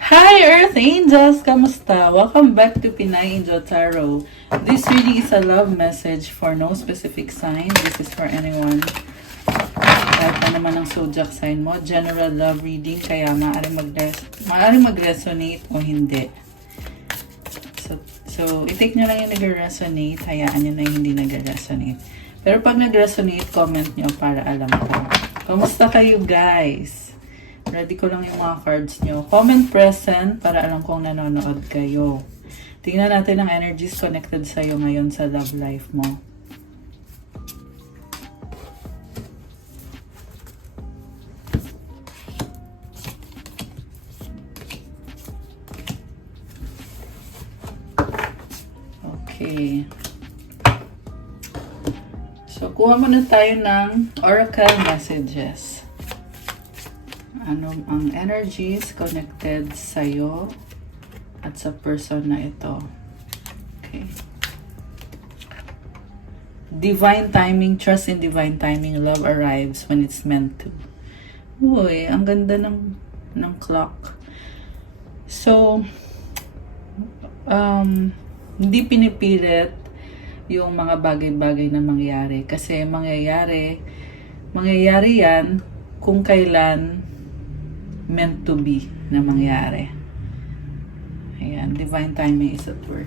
Hi Earth Angels! Kamusta? Welcome back to Pinay Angel Tarot. This reading is a love message for no specific sign. This is for anyone. Kahit na naman ang zodiac sign mo. General love reading, kaya maaaring mag-resonate o hindi. So i-take nyo lang yung nag-resonate, hayaan nyo na yung hindi nag-resonate. Pero pag nag-resonate, comment nyo para alam ko. Kamusta kayo guys? Ready ko lang yung mga cards nyo. Comment present para alam kong nanonood kayo. Tingnan natin ang energies connected sa'yo ngayon sa love life mo. Okay. So, kuha muna tayo ng oracle messages. Ano ang energies connected sa'yo at sa person na ito. Okay. Divine timing, trust in divine timing, love arrives when it's meant to. Uy, ang ganda ng clock. So, hindi pinipilit yung mga bagay-bagay na mangyayari. Kasi mangyayari yan kung kailan meant to be na mangyari. Ayan, divine timing is at work.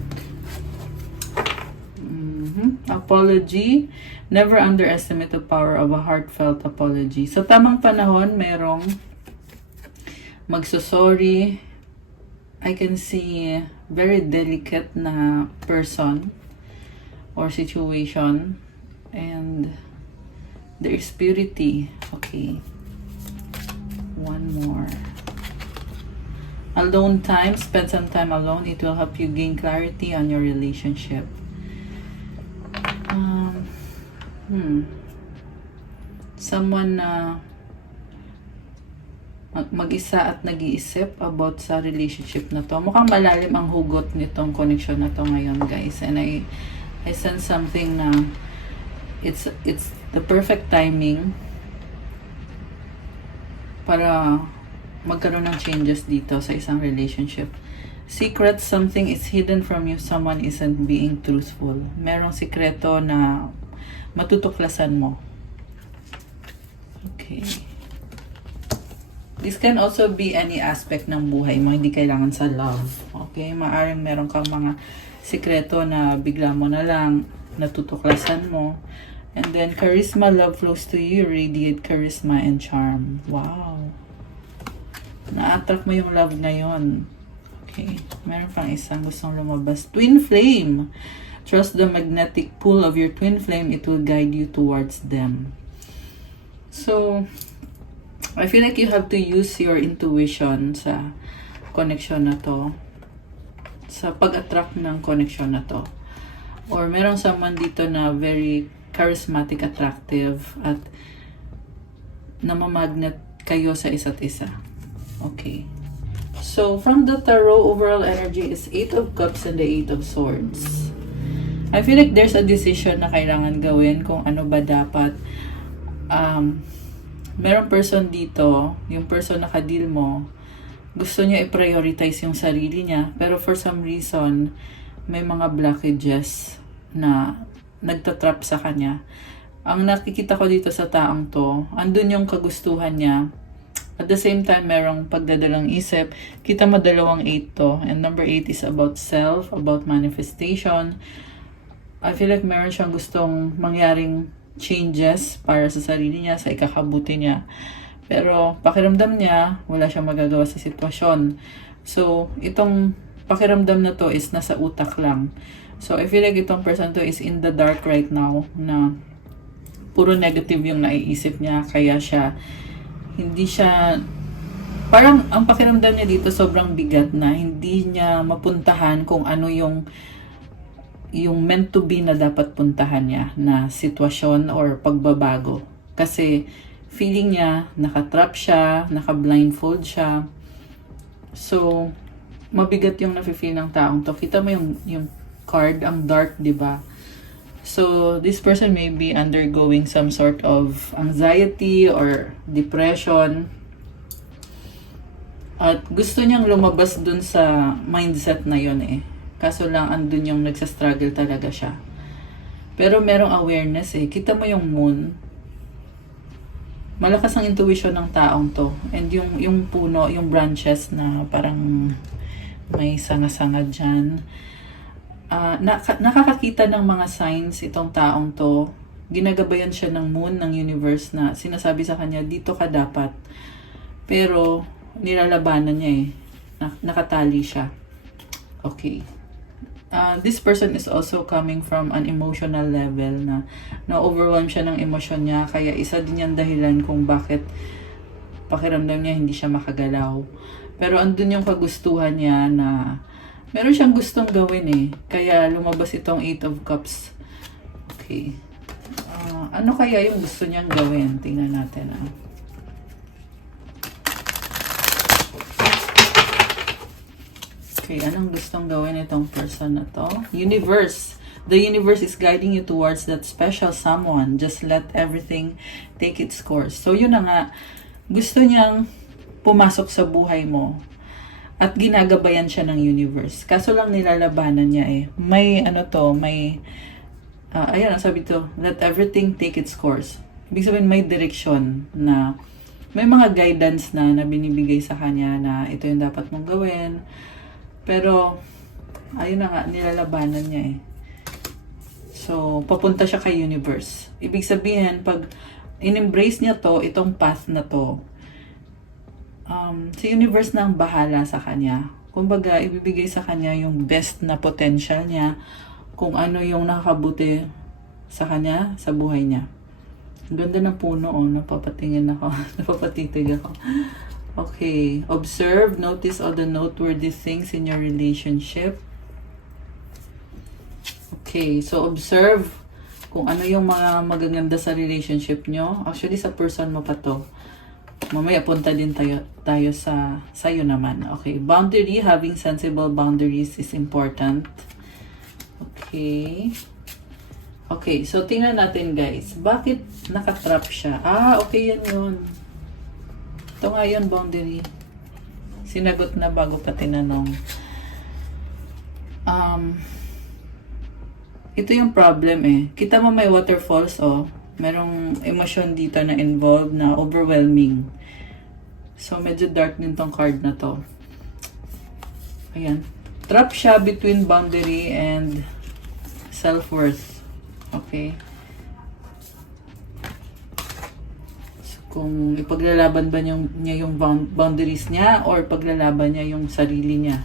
Apology. Never underestimate the power of a heartfelt apology. Sa tamang panahon, merong magsusorry. I can see very delicate na person or situation. And there is purity. Okay. One more. Alone time. Spend some time alone. It will help you gain clarity on your relationship. Someone na mag-isa at nag-iisip about sa relationship na to. Mukhang malalim ang hugot nitong connection na to ngayon, guys. And I sense something na it's the perfect timing para magkaroon ng changes dito sa isang relationship. Secret, something is hidden from you, someone isn't being truthful. Merong sikreto na matutuklasan mo. Okay. This can also be any aspect ng buhay mo, hindi kailangan sa love. Okay? Maaring meron kang mga sikreto na bigla mo na lang natutuklasan mo. And then, charisma, love flows to you, radiate charisma and charm. Wow. Na-attract mo yung love ngayon. Okay. Meron pang isang gustong lumabas. Twin flame. Trust the magnetic pull of your twin flame. It will guide you towards them. So, I feel like you have to use your intuition sa connection na to. Sa pag-attract ng connection na to. Or merong someone dito na very charismatic, attractive, at namamagnet kayo sa isa't isa. Okay. So, from the tarot, overall energy is 8 of Cups and the 8 of Swords. I feel like there's a decision na kailangan gawin kung ano ba dapat. Merong person dito, yung person na ka-deal mo, gusto niya i-prioritize yung sarili niya, pero for some reason, may mga blockages na nagtatrap sa kanya. Ang nakikita ko dito sa taong to, andun yung kagustuhan niya. At the same time, merong pagdadalang isip. Kita mo 2 8 to. And number 8 is about self, about manifestation. I feel like meron siyang gustong mangyaring changes para sa sarili niya, sa ikakabuti niya. Pero pakiramdam niya, wala siyang magagawa sa sitwasyon. So, itong pakiramdam na to is nasa utak lang. So, I feel like itong person to is in the dark right now na puro negative yung naiisip niya. Kaya hindi siya, parang ang pakiramdam niya dito sobrang bigat na hindi niya mapuntahan kung ano yung meant to be na dapat puntahan niya na sitwasyon or pagbabago. Kasi feeling niya, nakatrap siya, naka-blindfold siya. So, mabigat yung nafe-feel ng taong to. Kita mo yung card, ang dark, di ba? So, this person may be undergoing some sort of anxiety or depression. At gusto niyang lumabas dun sa mindset na yon eh. Kaso lang andun yung nagsastruggle talaga siya. Pero merong awareness eh. Kita mo yung moon. Malakas ang intuition ng taong to. And yung puno, yung branches na parang may sanga-sanga dyan. Nakakakita ng mga signs itong taong to. Ginagabayan siya ng moon, ng universe na sinasabi sa kanya, dito ka dapat. Pero nilalabanan niya eh. Nakatali siya. Okay. This person is also coming from an emotional level na overwhelm siya ng emosyon niya. Kaya isa din yung dahilan kung bakit pakiramdam niya hindi siya makagalaw. Pero andun yung kagustuhan niya na meron siyang gustong gawin eh. Kaya lumabas itong 8 of Cups. Okay. Ano kaya yung gusto niyang gawin? Tingnan natin. Okay, anong gustong gawin itong person na to? Universe. The universe is guiding you towards that special someone. Just let everything take its course. So, yun na nga. Gusto niyang pumasok sa buhay mo. At ginagabayan siya ng universe. Kaso lang nilalabanan niya eh. May ayan, sabi to, let everything take its course. Ibig sabihin, may direksyon na may mga guidance na binibigay sa kanya na ito yung dapat mong gawin. Pero, ayun na nga, nilalabanan niya eh. So, papunta siya kay universe. Ibig sabihin, pag in-embrace niya to, itong path na to, si universe na ang bahala sa kanya. Kumbaga, ibibigay sa kanya yung best na potential niya, kung ano yung nakakabuti sa kanya, sa buhay niya. Ang ganda ng puno, oh. Napapatingin ako. Napapatitig ako. Okay. Observe, notice all the noteworthy things in your relationship. Okay. So, observe kung ano yung mga magaganda sa relationship nyo. Actually, sa person mo pa to. Mamaya punta din tayo sa sa'yo naman. Okay. Boundary, having sensible boundaries is important. Okay. Okay. So, tingnan natin guys. Bakit nakatrap siya? Okay yan yun. Ito nga yun, boundary. Sinagot na bago pa tinanong. Ito yung problem eh. Kita mo may waterfalls, oh. Merong emosyon dito na involved na overwhelming. So, medyo dark din tong card na to. Ayan. Trap siya between boundary and self-worth. Okay. Kung ipaglalaban ba niya yung boundaries niya or paglalaban niya yung sarili niya.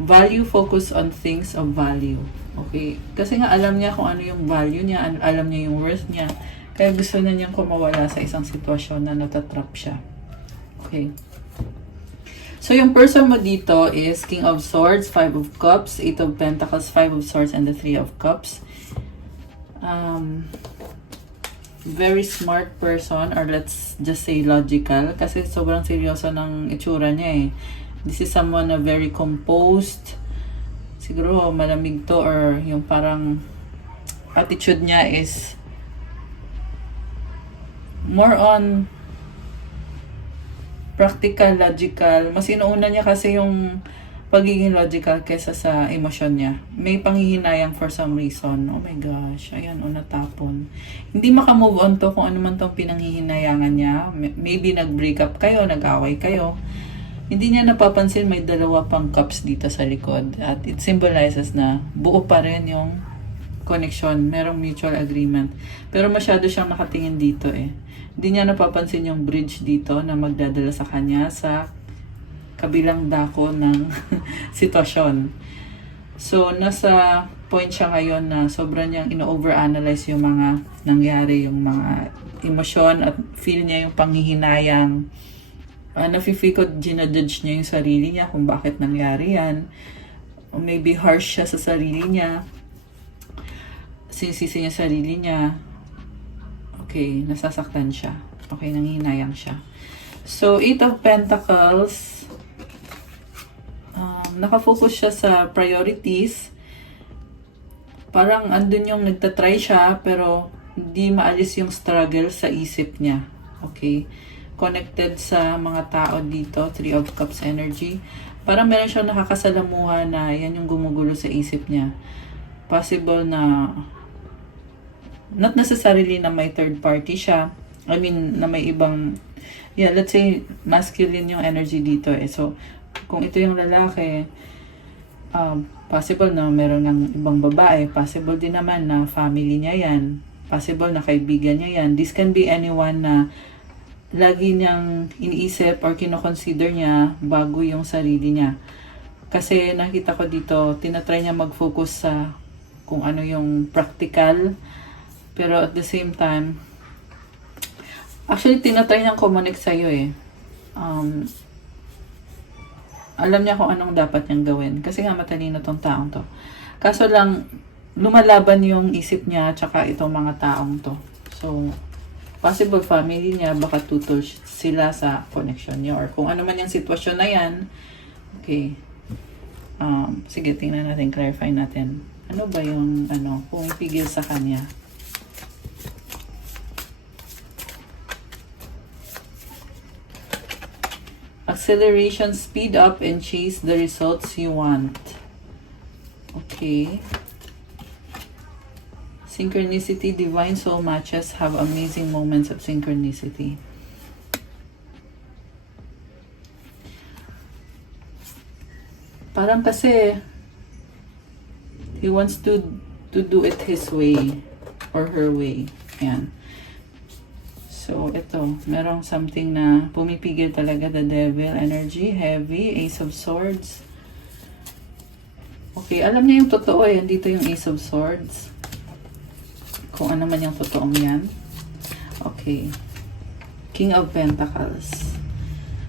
Value, focus on things of value. Okay? Kasi nga alam niya kung ano yung value niya, alam niya yung worth niya. Kaya gusto na niyang kumawala sa isang sitwasyon na natatrap siya. Okay? So, yung person mo dito is King of Swords, 5 of Cups, 8 of Pentacles, 5 of Swords, and the 3 of Cups. Very smart person, or let's just say logical, kasi sobrang seryoso ng itsura niya eh. This is someone na very composed, siguro malamig to, or yung parang attitude niya is more on practical, logical. Mas inuuna niya kasi yung pagiging logical kesa sa emosyon niya. May panghihinayang for some reason. Oh my gosh. Ayan, natapon. Hindi makamove on to kung ano man tong pinanghihinayangan niya. Maybe nag-break up kayo, nag-away kayo. Hindi niya napapansin may dalawa pang cups dito sa likod. At it symbolizes na buo pa rin yung connection. Merong mutual agreement. Pero masyado siyang nakatingin dito eh. Hindi niya napapansin yung bridge dito na magdadala sa kanya sa kabilang dako ng sitwasyon. So, nasa point siya ngayon na sobrang niyang ino-overanalyze yung mga nangyari, yung mga emosyon at feel niya yung panghihinayang. Nafe-feel ko, ginajudge niya yung sarili niya kung bakit nangyari yan. Or maybe harsh siya sa sarili niya. Sinisisi niya sarili niya. Okay, nasasaktan siya. Okay, nanghihinayang siya. So, 8 of Pentacles, nakafocus siya sa priorities. Parang andun yung nagtatry siya, pero hindi maalis yung struggle sa isip niya. Okay? connected sa mga tao dito, Three of Cups energy. Parang meron siyang nakakasalamuha na yan yung gumugulo sa isip niya. Possible na, not necessarily na may third party siya. I mean, na may ibang, yeah, let's say, masculine yung energy dito eh. So, kung ito yung lalaki, possible na meron ng ibang babae. Possible din naman na family niya yan. Possible na kaibigan niya yan. This can be anyone na lagi niyang iniisip or kinoconsider niya bago yung sarili niya. Kasi nakita ko dito, tinatry niya mag-focus sa kung ano yung practical. Pero at the same time, actually tinatry niyang kumonek sa'yo eh. Alam niya kung anong dapat niyang gawin. Kasi nga matalino tong taong to. Kaso lang, lumalaban yung isip niya tsaka itong mga taong to. So, possible family niya, baka tutol sila sa connection niyo. Or kung ano man yung sitwasyon na yan. Okay. Sige, tingnan natin, clarify natin. Ano ba yung, pumipigil sa kanya? Acceleration, speed up, and chase the results you want. Okay. Synchronicity, divine soul matches have amazing moments of synchronicity. Parang kasi he wants to do it his way or her way. Ayan. So, ito, merong something na pumipigil talaga, the devil energy, heavy, ace of swords. Okay, alam niya yung totoo eh. Dito yung ace of swords. Kung ano man yung totoong yan. Okay. King of pentacles.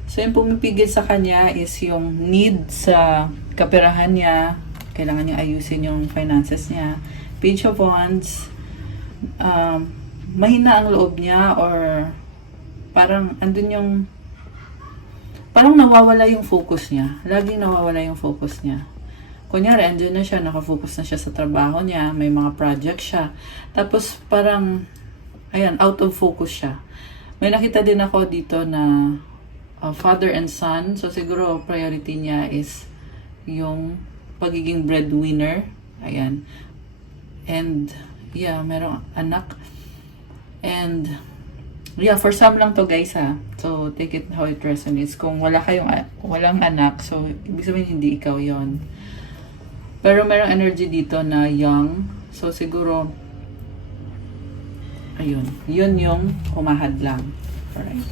So, yung pumipigil sa kanya is yung need sa kaperahan niya. Kailangan niya ayusin yung finances niya. Page of wands. Mahina ang loob niya or parang andun yung parang nawawala yung focus niya. Laging nawawala yung focus niya. Kunyari, andun na siya, nakafocus na siya sa trabaho niya, may mga project siya. Tapos parang, ayan, out of focus siya. May nakita din ako dito na father and son. So siguro priority niya is yung pagiging breadwinner. Ayan. And yeah, merong anak. And, yeah, for some lang to guys ha. So, take it how it resonates. Kung walang anak, so, ibig sabihin hindi ikaw yon. Pero merong energy dito na young. So, siguro, ayun. Yun yung humahad lang. Alright.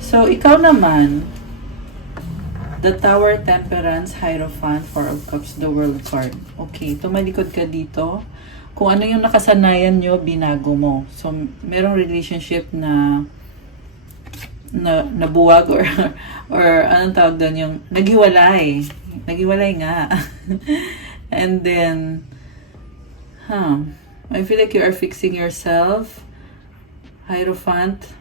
So, ikaw naman, the Tower, Temperance, Hierophant, Four of Cups, the World card. Okay, tumalikod ka dito. Kung ano yung nakasanayan nyo, binago mo. So, merong relationship na nabuwag or anong tawag doon, yung naghiwalay. Naghiwalay nga. And then, I feel like you are fixing yourself. Hierophant.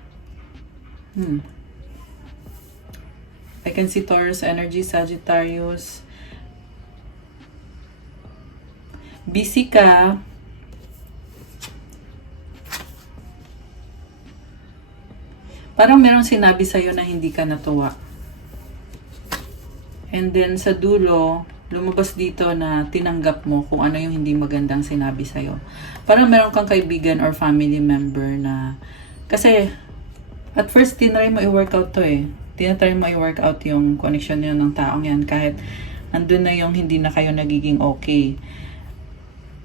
I can see Taurus energy, Sagittarius. Busy ka. Parang merong sinabi sa'yo na hindi ka natuwa. And then sa dulo, lumabas dito na tinanggap mo kung ano yung hindi magandang sinabi sa'yo. Parang meron kang kaibigan or family member na, kasi at first tinry mo i-workout to eh. Tinatry mo i-workout yung connection niyo ng taong yan kahit andun na yung hindi na kayo nagiging okay.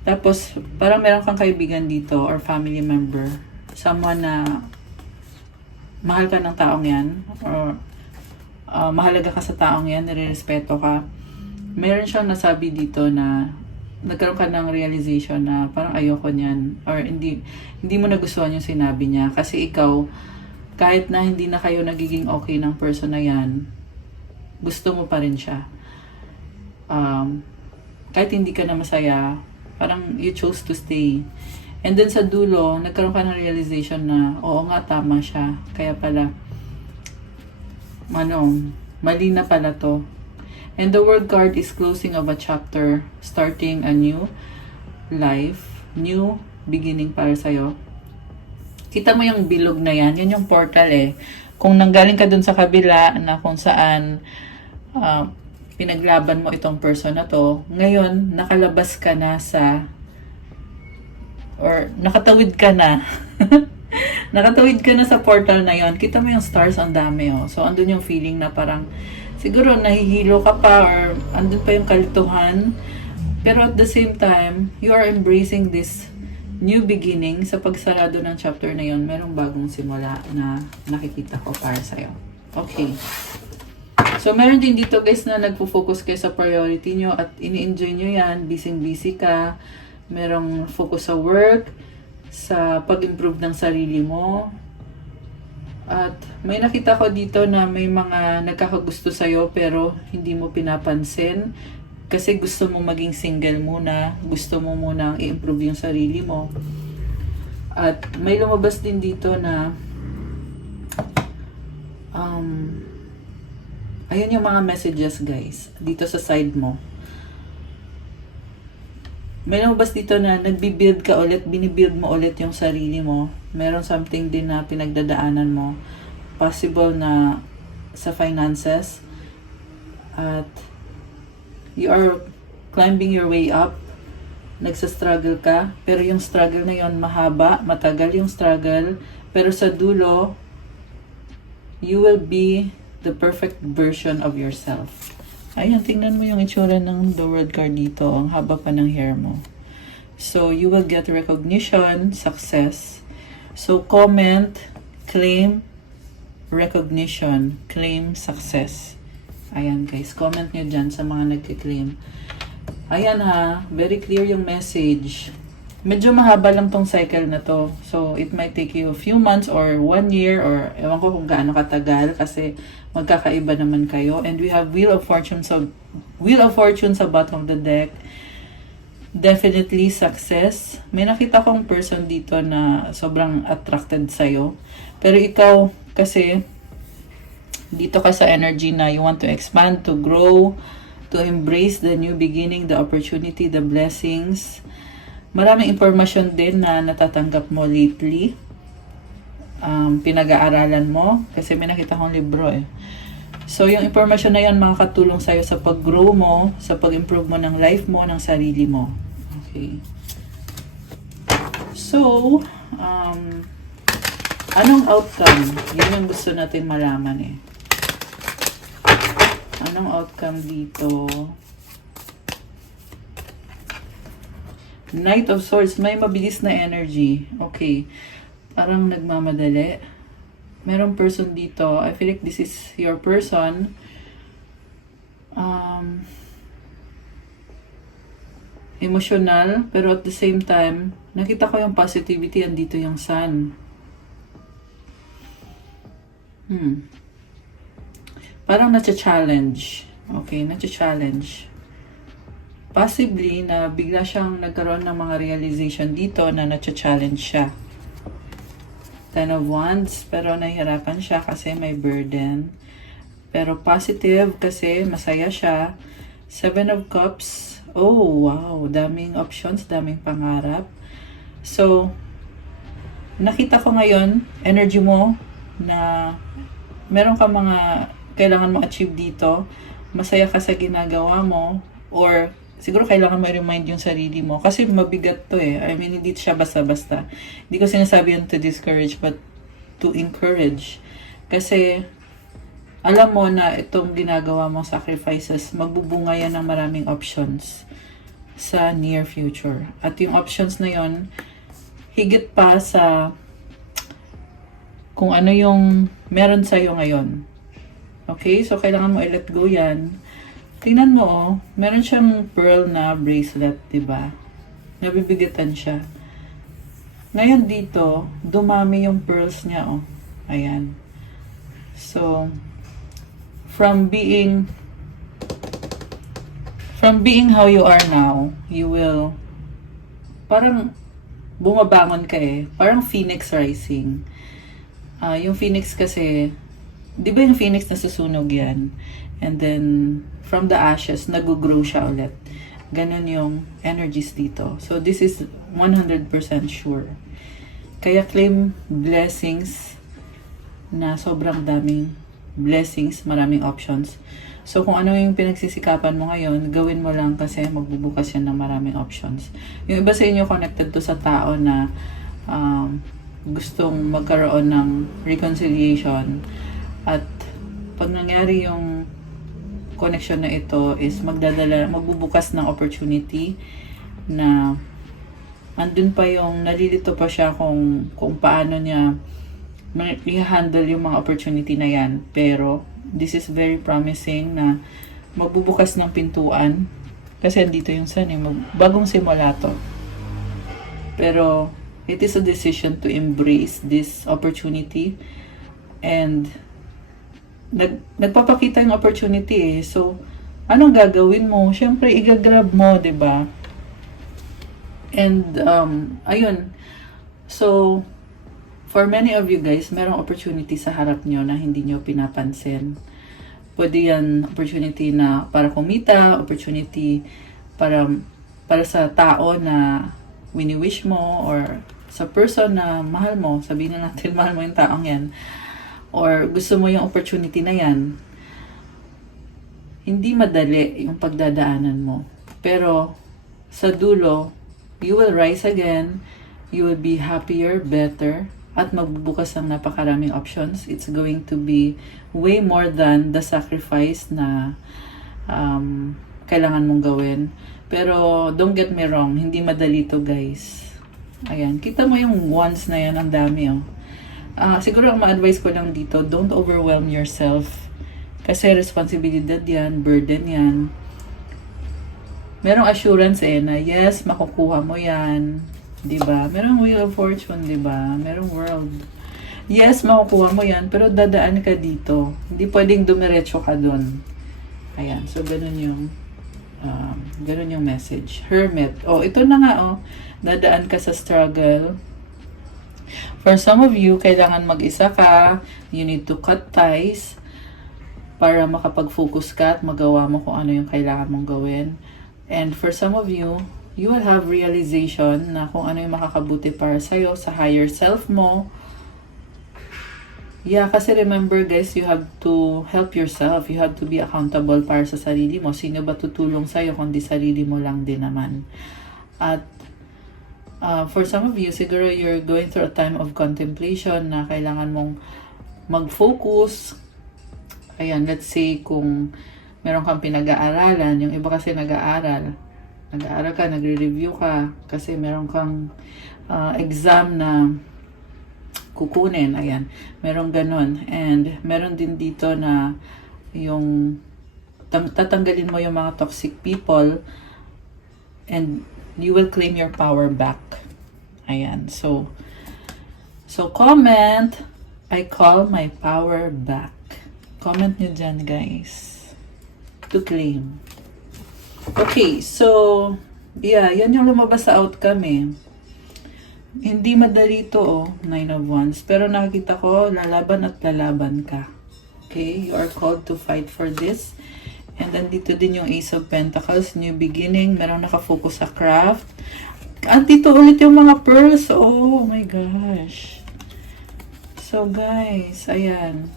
Tapos parang meron kang kaibigan dito or family member, someone na mahal ka ng taong yan or mahalaga ka sa taong yan, nire-respeto ka. Meron siyang nasabi dito na nagkaroon ka ng realization na parang ayoko niyan or hindi mo nagustuhan yung sinabi niya kasi ikaw, kahit na hindi na kayo nagiging okay ng person na yan, gusto mo pa rin siya. Kahit hindi ka na masaya, parang you chose to stay. And then sa dulo, nagkaroon ka ng realization na, oo nga, tama siya. Kaya pala, mali na pala to. And the World card is closing of a chapter, starting a new life, new beginning para sa'yo. Kita mo yung bilog na yan, yun yung portal eh. Kung nanggaling ka dun sa kabila na kung saan pinaglaban mo itong person na to, ngayon nakalabas ka na sa, or nakatawid ka na. Nakatawid ka na sa portal na yon. Kita mo yung stars, ang dami oh. So andun yung feeling na parang siguro nahihilo ka pa or andun pa yung kalituhan. Pero at the same time, you are embracing this new beginning. Sa pagsarado ng chapter na yon, merong bagong simula na nakikita ko para sa'yo. Okay. So, meron din dito guys na nagpo-focus kayo sa priority nyo at ini-enjoy nyo yan. Busy ka. Merong focus sa work, sa pag-improve ng sarili mo. At may nakita ko dito na may mga nagkakagusto sa'yo pero hindi mo pinapansin. Kasi gusto mo maging single muna, gusto mo muna i-improve yung sarili mo. At may lumabas din dito na ayun yung mga messages guys, dito sa side mo. May lumabas dito na nagbi-build ka ulit, binibuild mo ulit yung sarili mo. Meron something din na pinagdadaanan mo. Possible na sa finances. At you are climbing your way up. Nagsa-struggle ka. Pero yung struggle na yon mahaba, matagal yung struggle. Pero sa dulo, you will be the perfect version of yourself. Ayan, tingnan mo yung itsura ng the world card dito. Ang haba pa ng hair mo. So, you will get recognition, success. So, comment, claim, recognition, claim, success. Ayan guys, comment nyo dyan sa mga nagkiklaim. Ayan ha, very clear yung message. Medyo mahaba lang tong cycle na to. So, it might take you a few months or 1 year or ewan ko kung gaano katagal kasi magkakaiba naman kayo. And we have Wheel of Fortune. So, Wheel of Fortune sa bottom of the deck. Definitely success. May nakita kong person dito na sobrang attracted sa'yo. Pero ikaw kasi dito ka sa energy na you want to expand, to grow, to embrace the new beginning, the opportunity, the blessings. Maraming impormasyon din na natatanggap mo lately. Pinag-aaralan mo. Kasi may nakita kong libro eh. So, yung impormasyon na yan makakatulong sa'yo sa pag-grow mo, sa pag-improve mo ng life mo, ng sarili mo. Okay. So, anong outcome? Yun yung gusto natin malaman eh. Anong outcome dito? Knight of Swords. May mabilis na energy. Okay. Parang nagmamadali. Merong person dito. I feel like this is your person. Emotional. Pero at the same time, nakita ko yung positivity. Andito yung sun. Parang na-challenge. Okay, na-challenge. Possibly na bigla siyang nagkaroon ng mga realization dito na na-challenge siya. Ten of Wands, pero nahihirapan siya kasi may burden. Pero positive kasi masaya siya. Seven of Cups. Oh, wow. Daming options, daming pangarap. So, nakita ko ngayon, energy mo na meron ka mga kailangan mo achieve dito. Masaya ka sa ginagawa mo or siguro kailangan mo i-remind yung sarili mo. Kasi mabigat to eh. I mean, hindi siya basta-basta. Hindi ko sinasabi yun to discourage, but to encourage. Kasi, alam mo na itong ginagawa mong sacrifices, magbubunga yan ng maraming options sa near future. At yung options na yon higit pa sa kung ano yung meron sa'yo ngayon. Okay? So, kailangan mo i-let go yan. Tingnan mo, oh, meron siyang pearl na bracelet, diba? Nabibigatan siya. Ngayon dito, dumami yung pearls niya, oh. Ayan. So, from being how you are now, you will, parang bumabangon ka eh. Parang phoenix rising. Yung phoenix kasi, di ba yung phoenix nasusunog yan? And then, from the ashes, nag-grow siya ulit. Ganon yung energies dito. So, this is 100% sure. Kaya claim blessings na sobrang daming blessings, maraming options. So, kung ano yung pinagsisikapan mo ngayon, gawin mo lang kasi magbubukas yan ng maraming options. Yung iba sa inyo connected to sa tao na gustong magkaroon ng reconciliation, at pag nangyari yung connection na ito is magbubukas ng opportunity na andun pa yung nalilito pa siya kung paano niya i-handle yung mga opportunity na yan. Pero this is very promising na magbubukas ng pintuan kasi andito yung sun bagong simula to. Pero it is a decision to embrace this opportunity, and nagpapakita yung opportunity So, anong gagawin mo? Siyempre, igagrab mo, 'di ba? And, ayun. So, for many of you guys, merong opportunity sa harap nyo na hindi nyo pinapansin. Pwede yan opportunity na para kumita, opportunity para sa tao na wini-wish mo, or sa person na mahal mo. Sabihin na natin, mahal mo yung taong yan. Or gusto mo yung opportunity na yan. Hindi madali yung pagdadaanan mo. Pero, sa dulo, you will rise again, you will be happier, better, at magbubukas ng napakaraming options. It's going to be way more than the sacrifice na kailangan mong gawin. Pero don't get me wrong, hindi madali to guys. Ayan, kita mo yung wants na yan, ang dami siguro ang ma-advise ko lang dito, don't overwhelm yourself. Kasi responsibilidad yan, burden yan. Merong assurance na yes, makukuha mo yan. Diba? Merong Wheel of Fortune, diba? Merong World. Yes, makukuha mo yan, pero dadaan ka dito. Hindi pwedeng dumiretso ka dun. Ayan, so ganun yung message. Hermit. Ito na nga, dadaan ka sa struggle. For some of you, kailangan mag-isa ka. You need to cut ties para makapag-focus ka at magawa mo kung ano yung kailangan mong gawin. And for some of you, you will have realization na kung ano yung makakabuti para sa'yo, sa higher self mo. Yeah, kasi remember guys, you have to help yourself. You have to be accountable para sa sarili mo. Sino ba tutulong sa'yo kundi sarili mo lang din naman. At for some of you, siguro you're going through a time of contemplation na kailangan mong mag-focus. Ayan, let's say kung meron kang pinag-aaralan, yung iba kasi nag-aaral ka, nagre-review ka, kasi meron kang exam na kukunin, ayan, meron ganun. And meron din dito na yung tatanggalin mo yung mga toxic people and you will claim your power back. Ayan, so comment, I call my power back. Comment nyo dyan guys, to claim. Okay, so, yeah, yan yung lumabas sa outcome Hindi madali to, Nine of Wands. Pero nakikita ko, lalaban at lalaban ka. Okay, you are called to fight for this. And then dito din yung Ace of Pentacles, new beginning. Merong nakafocus sa craft. At dito ulit yung mga pearls. Oh my gosh. So guys, ayan.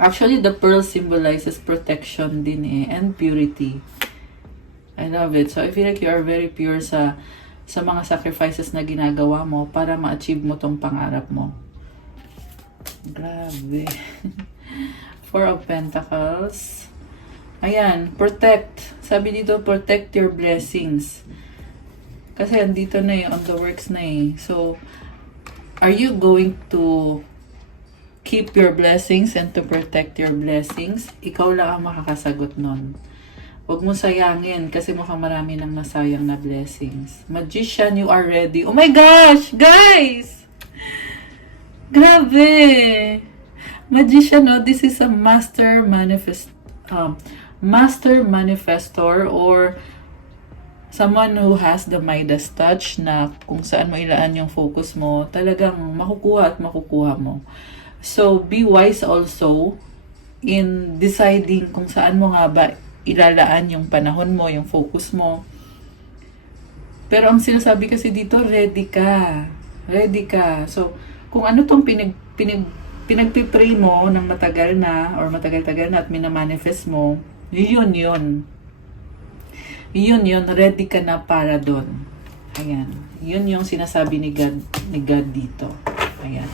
Actually, the pearl symbolizes protection din and purity. I love it. So, I feel like you are very pure sa mga sacrifices na ginagawa mo para ma-achieve mo tong pangarap mo. Grabe. Four of Pentacles. Ayan, protect. Sabi dito, protect your blessings. Kasi andito na on the works na So, are you going to keep your blessings and to protect your blessings? Ikaw lang ang makakasagot nun. Huwag mo sayangin kasi mukhang marami nang nasayang na blessings. Magician, you are ready. Oh my gosh! Guys! Grabe! Magician, this is a master manifestor or someone who has the Midas touch na kung saan mo ilaan yung focus mo, talagang makukuha at makukuha mo. So, be wise also in deciding kung saan mo nga ba ilalaan yung panahon mo, yung focus mo. Pero ang sinasabi kasi dito, ready ka. Ready ka. So, kung ano tong pinagpipray mo ng matagal na or matagal-tagal na at minamanifest mo, yun yun. Yun yun, ready ka na para doon. Ayan. Yun yung sinasabi ni God dito. Ayan.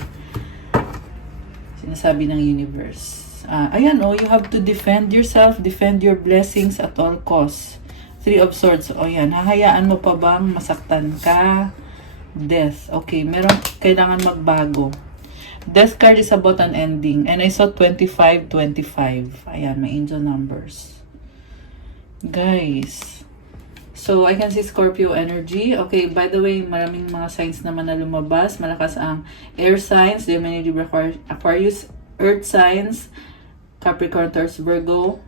Sinasabi ng universe. Ayan, you have to defend yourself, defend your blessings at all costs. 3 of Swords. Ayan, hahayaan mo pa bang masaktan ka? Death. Okay, kailangan magbago. Death card is about an ending. And I saw 25, 25. Ayan, may angel numbers. Guys. So, I can see Scorpio energy. Okay, by the way, maraming mga signs naman na lumabas. Malakas ang air signs, Gemini, Libra, Aquarius, earth signs, Capricorn, Taurus, Virgo,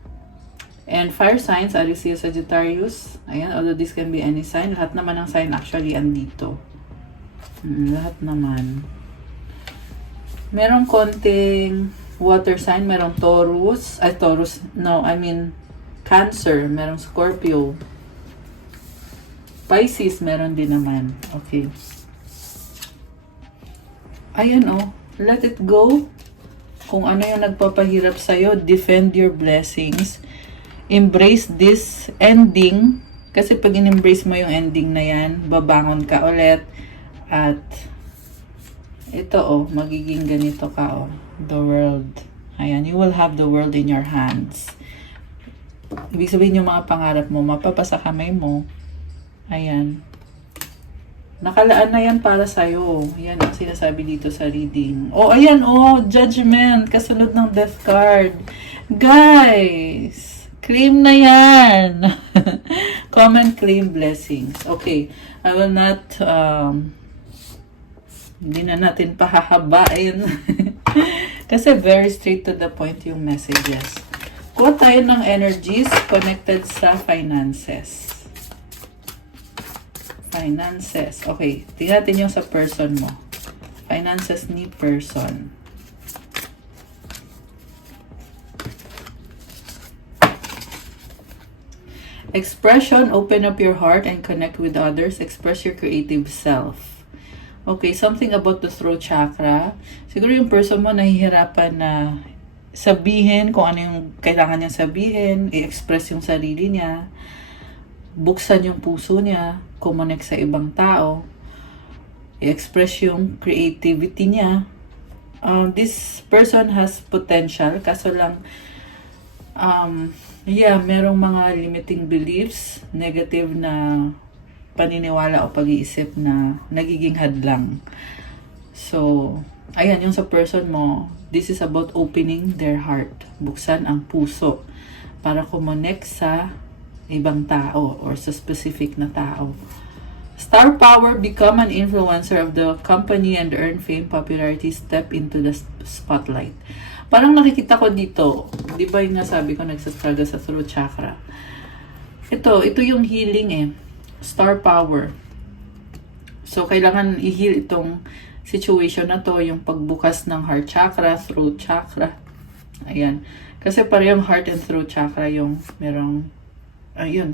and fire signs, Aries, Leo, Sagittarius. Ayan, although this can be any sign. Lahat naman ng sign actually andito. Lahat naman. Merong konting water sign. Merong Taurus. Cancer. Merong Scorpio. Pisces, meron din naman. Okay. Ayan let it go. Kung ano yung nagpapahirap sa'yo, defend your blessings. Embrace this ending. Kasi pag in-embrace mo yung ending na yan, babangon ka ulit. At ito magiging ganito ka the world. Ayan, you will have the world in your hands. Ibig sabihin yung mga pangarap mo, mapapasa kamay mo. Ayan. Nakalaan na yan para sa'yo. Yan ang sinasabi dito sa reading. Ayan, judgment. Kasunod ng death card. Guys, claim na yan. Comment, claim blessings. Okay. I will not, hindi na natin pahahabain. Kasi very straight to the point yung messages. Kuha tayo ng energies connected sa finances. Finances. Okay. Tingnan natin yung sa person mo. Finances ni person. Expression. Open up your heart and connect with others. Express your creative self. Okay. Something about the throat chakra. Siguro yung person mo nahihirapan na sabihin kung ano yung kailangan niya sabihin. I-express yung sarili niya. Buksan yung puso niya. Connect sa ibang tao, i-express yung creativity niya. This person has potential, kaso lang, merong mga limiting beliefs, negative na paniniwala o pag-iisip na nagiging hadlang. So, ayan, yung sa person mo, this is about opening their heart. Buksan ang puso para connect sa ibang tao or sa specific na tao. Star power, become an influencer of the company and earn fame, popularity, step into the spotlight. Parang nakikita ko dito, di ba yung nasabi ko nagsastruggle sa throat chakra. Ito yung healing Star power. So, kailangan i-heal itong situation na to, yung pagbukas ng heart chakra, throat chakra. Ayan. Kasi parehong heart and throat chakra yung merong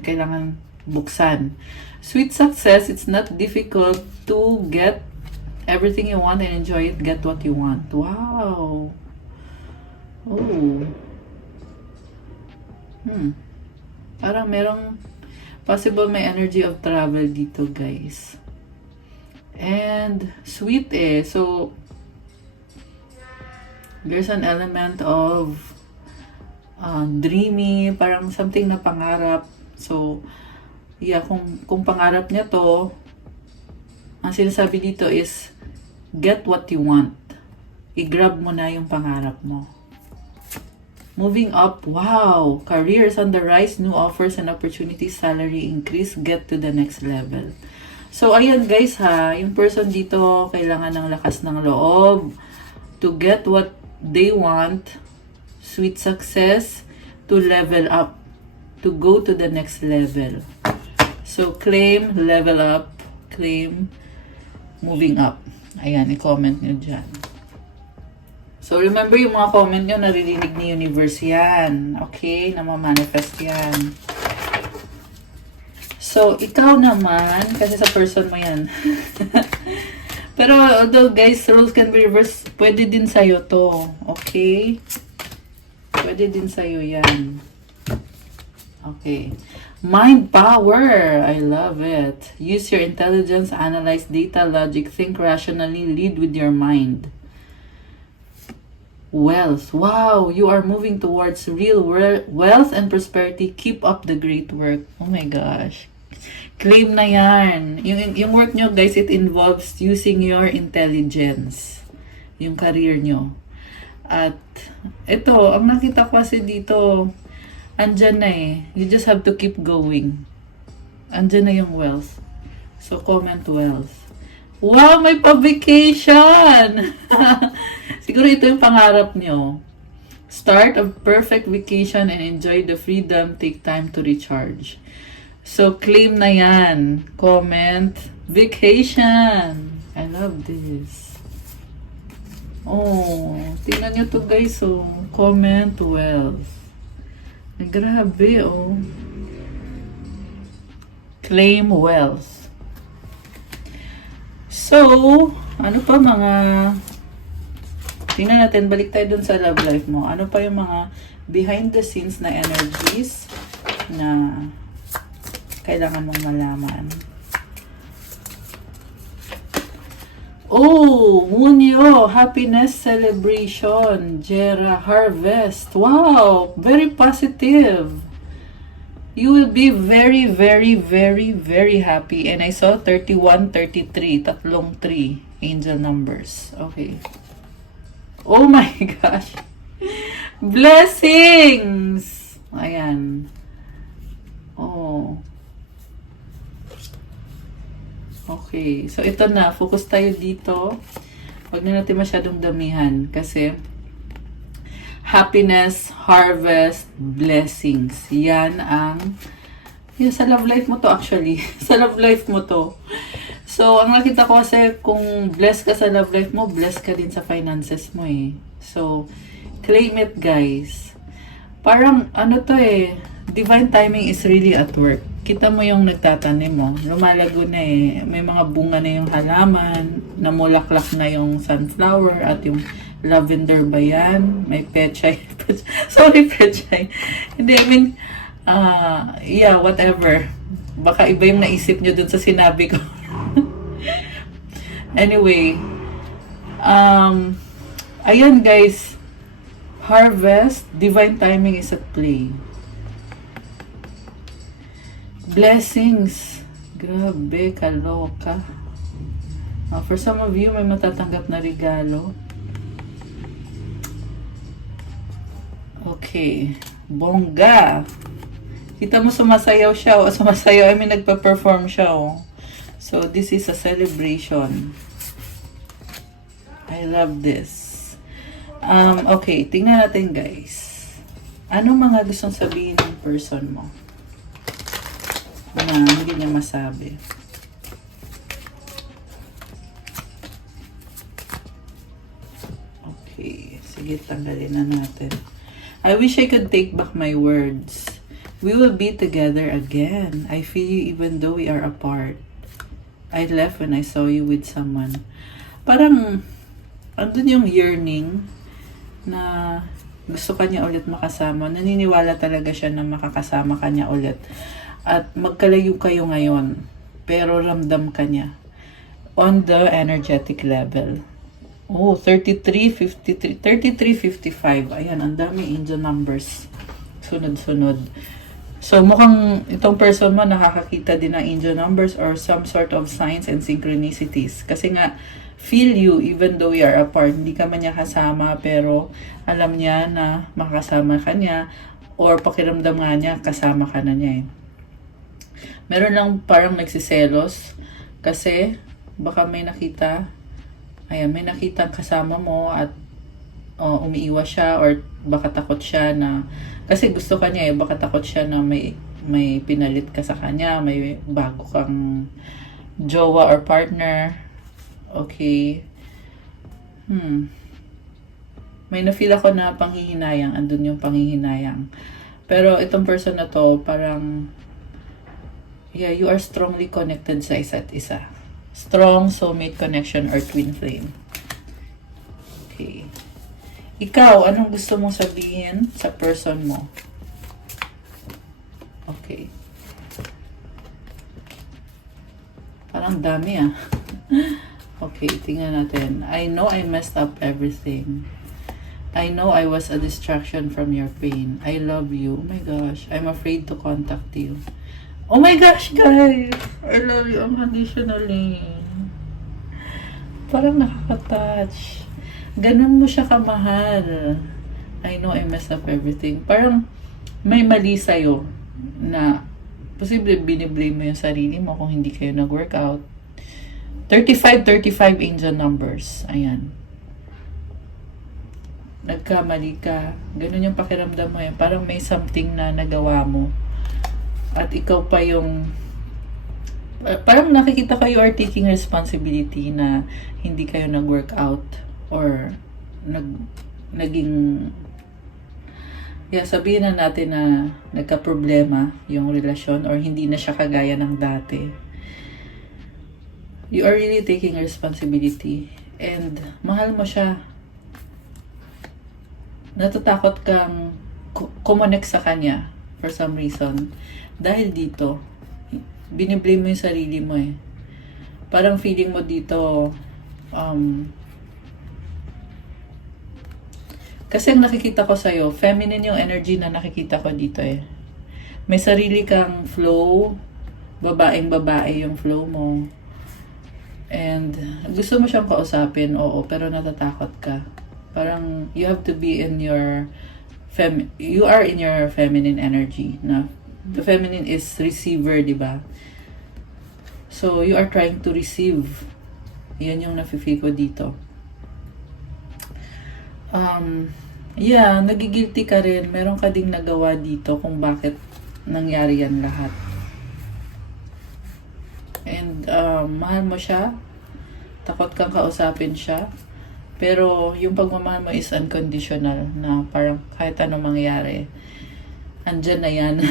kailangan buksan. Sweet success, it's not difficult to get everything you want and enjoy it. Get what you want. Wow. Parang merong possible may energy of travel dito, guys. And sweet so there's an element of dreamy, parang something na pangarap. So, kung pangarap niya to, ang sinasabi dito is, get what you want. I-grab mo na yung pangarap mo. Moving up, wow! Career is on the rise, new offers and opportunities, salary increase, get to the next level. So, ayan guys yung person dito, kailangan ng lakas ng loob to get what they want, sweet success, to level up, to go to the next level. So, claim, level up, claim, moving up. Ayan, i-comment nyo dyan. So, remember yung mga comment nyo, naririnig ni universe yan. Okay? Namamanifest yan. So, ikaw naman, kasi sa person mo yan. Pero although guys, roles can be reversed, pwede din sa'yo to. Okay? Pwede din sa'yo yan. Okay. Mind power. I love it. Use your intelligence, analyze data, logic, think rationally, lead with your mind. Wealth. Wow, you are moving towards real wealth and prosperity. Keep up the great work. Oh my gosh. Claim na yan. Yung work nyo, guys, it involves using your intelligence. Yung career nyo. At ito, ang nakita ko kasi dito, andyan na eh. You just have to keep going. Andyan na yung wealth. So, comment wealth. Wow, may pa-vacation! Siguro ito yung pangarap nyo. Start a perfect vacation and enjoy the freedom. Take time to recharge. So, claim na yan. Comment, vacation. I love this. Oh, tingnan nyo to guys, oh. Comment, wealth. Ay, grabe, oh. Claim wealth. So, ano pa mga... Tingnan natin, balik tayo dun sa love life mo. Ano pa yung mga behind the scenes na energies na kailangan mong malaman? Oh, Munyo, happiness celebration, Jera, harvest. Wow, very positive. You will be very, very, very, very happy. And I saw 31, 33, tatlong 3 angel numbers. Okay. Oh my gosh. Blessings! Ayan. Oh. Okay. So, ito na. Focus tayo dito. Huwag na natin masyadong damihan. Kasi, happiness, harvest, blessings. Yan ang... Yan, sa love life mo to actually. Sa love life mo to. So, ang nakita ko kasi kung blessed ka sa love life mo, blessed ka din sa finances mo eh. So, claim it guys. Parang ano to eh, divine timing is really at work. Kita mo yung nagtatanim mo, lumalago na eh. May mga bunga na yung halaman, namulaklak na yung sunflower at yung lavender ba yan? May pechay. Sorry, pechay. Hindi, I mean, yeah, whatever. Baka iba yung naisip nyo dun sa sinabi ko. Anyway, ayan guys, harvest, divine timing is at play. Blessings, grabe, kaloka. For some of you, may matatanggap na regalo. Okay, bongga. Kita mo sumasayaw siya, o sumasayaw, I mean nagpa-perform siya, oh. So, this is a celebration. I love this. Okay, tingnan natin guys. Ano mga gustong sabihin ng person mo na hindi niya masabi? Okay, sige, tanggalin na natin. I wish I could take back my words. We will be together again. I feel you even though we are apart. I left when I saw you with someone. Parang, andun yung yearning na gusto ka niya ulit makasama. Naniniwala talaga siya na makakasama ka niya ulit. At magkalayo kayo ngayon. Pero ramdam ka niya. On the energetic level. Oh, 33, 53, 33, 55. Ayan, ang dami angel numbers. Sunod-sunod. So, mukhang itong person mo nakakakita din ng angel numbers or some sort of signs and synchronicities. Kasi nga, feel you even though we are apart. Hindi ka man niya kasama, pero alam niya na makasama ka niya or pakiramdam nga niya, kasama ka na niya eh. Meron lang parang nagsiselos kasi baka may nakita, ayan, may nakita kasama mo at umiiwas siya or baka takot siya na kasi gusto ka niya eh, baka takot siya na may pinalit ka sa kanya, may bago kang jowa or partner. Okay. May na-feel ako na panghihinayang, andun yung panghihinayang. Pero itong person na to, parang yeah, you are strongly connected sa isa't isa. Strong soulmate connection or twin flame. Okay. Ikaw, anong gusto mong sabihin sa person mo? Okay. Parang dami ah. Okay, tingnan natin. I know I messed up everything. I know I was a distraction from your pain. I love you. Oh my gosh. I'm afraid to contact you. Oh my gosh, guys! I love you unconditionally. Parang nakaka-touch. Ganun mo siya kamahal. I know I messed up everything. Parang may mali sa'yo na posible biniblame mo yung sarili mo kung hindi kayo nag-workout. 35 angel numbers. Ayan. Nagkamali ka. Ganun yung pakiramdam mo yan. Parang may something na nagawa mo. At ikaw pa yung parang nakikita ko you are taking responsibility na hindi kayo nag-workout or naging sabihin na natin na nagka-problema yung relasyon or hindi na siya kagaya ng dati. You are really taking responsibility and mahal mo siya. Natatakot kang kumonek sa kanya for some reason. Dahil dito, biniblame mo yung sarili mo eh. Parang feeling mo dito, kasi ang nakikita ko sa'yo, feminine yung energy na nakikita ko dito eh. May sarili kang flow, babaeng-babae yung flow mo. And gusto mo siyang kausapin, oo, pero natatakot ka. Parang you have to be in your you are in your feminine energy na the feminine is receiver, di ba? So you are trying to receive. Yan yung nafe-feel ko dito. Nagigilty ka rin. Meron ka ding nagawa dito kung bakit nangyari yan lahat. And mahal mo siya. Takot kang kausapin siya. Pero yung pagmamahal mo is unconditional na parang kahit anong mangyari, andyan na yan.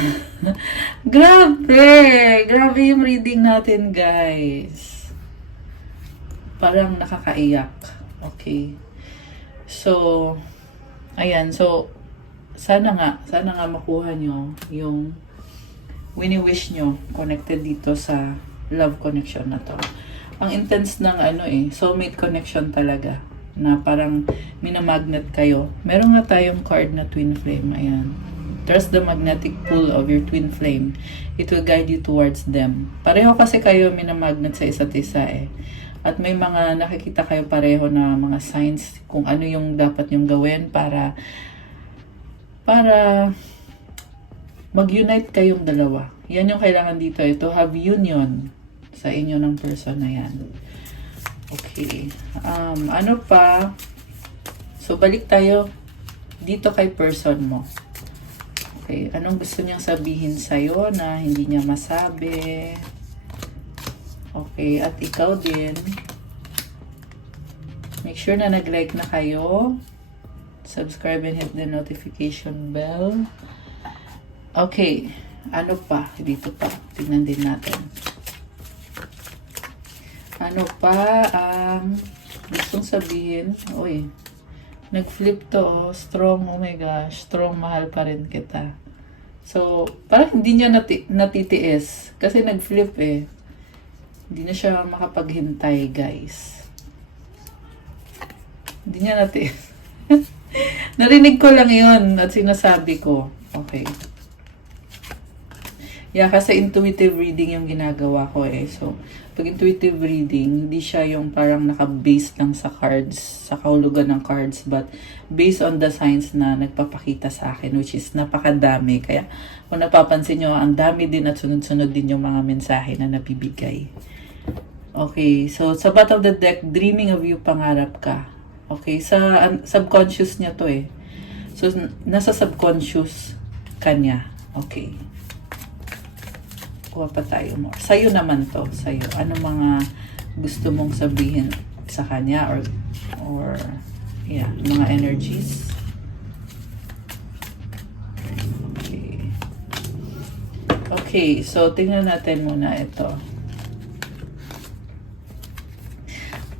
Grabe! Grabe yung reading natin, guys. Parang nakakaiyak. Okay. So, ayan. So, sana nga makuha nyo yung wini-wish nyo connected dito sa love connection na to. Ang intense ng soulmate connection talaga. Na parang minamagnet kayo. Meron nga tayong card na twin flame. Ayan. Trust the magnetic pull of your twin flame. It will guide you towards them. Pareho kasi kayo minamagnet sa isa't isa eh. At may mga nakikita kayo pareho na mga signs kung ano yung dapat yung gawin para mag-unite kayong dalawa. Yan yung kailangan dito eh. To have union sa inyo ng person na yan. Okay. Ano pa? So, balik tayo dito kay person mo. Okay. Anong gusto niyang sabihin sa'yo na hindi niya masabi? Okay. At ikaw din. Make sure na nag-like na kayo. Subscribe and hit the notification bell. Okay. Ano pa? Dito pa. Tingnan din natin. Ano pa ang gustong sabihin? Uy, nag-flip to. Oh. Strong, oh my gosh. Strong, mahal pa rin kita. So, parang hindi niya natitiis. Kasi nag-flip eh. Hindi na siya makapaghintay, guys. Hindi niya natiis. Narinig ko lang yun at sinasabi ko. Okay. Kasi intuitive reading yung ginagawa ko eh. So, pag intuitive reading, hindi siya yung parang naka-base lang sa cards, sa kahulugan ng cards, but based on the signs na nagpapakita sa akin, which is napakadami. Kaya, kung napapansin nyo, ang dami din at sunod-sunod din yung mga mensahe na nabibigay. Okay, so sa bottom of the deck, dreaming of you, pangarap ka. Okay, sa subconscious niya to eh. So, nasa subconscious kanya. Okay. Kuha pa tayo more. Sa'yo naman to. Sa'yo. Ano mga gusto mong sabihin sa kanya or mga energies. Okay. Okay. So, tingnan natin muna ito.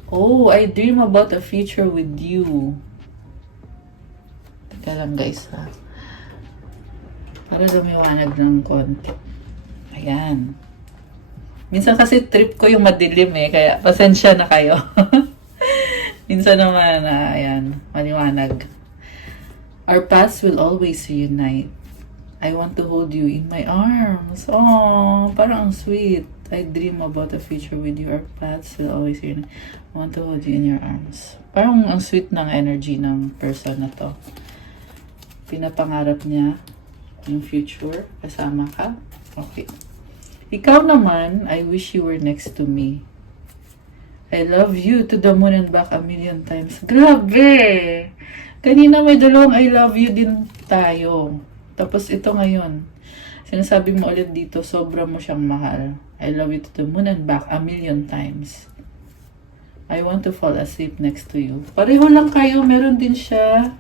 Oh, I dream about a future with you. Teka lang guys ha. Para lumiwanag ng konti. Ayan. Minsan kasi trip ko yung madilim eh, kaya pasensya na kayo. Minsan naman, ayan, maliwanag. Our paths will always reunite. I want to hold you in my arms. Oh, parang ang sweet. I dream about a future with you. Our paths will always reunite. I want to hold you in your arms. Parang ang sweet ng energy ng person na to. Pinapangarap niya yung future kasama ka. Okay. Ikaw naman, I wish you were next to me. I love you to the moon and back a million times. Grabe! Kanina may dalawang I love you din tayo. Tapos ito ngayon. Sinasabi mo ulit dito, sobra mo siyang mahal. I love you to the moon and back a million times. I want to fall asleep next to you. Pareho lang kayo, meron din siya.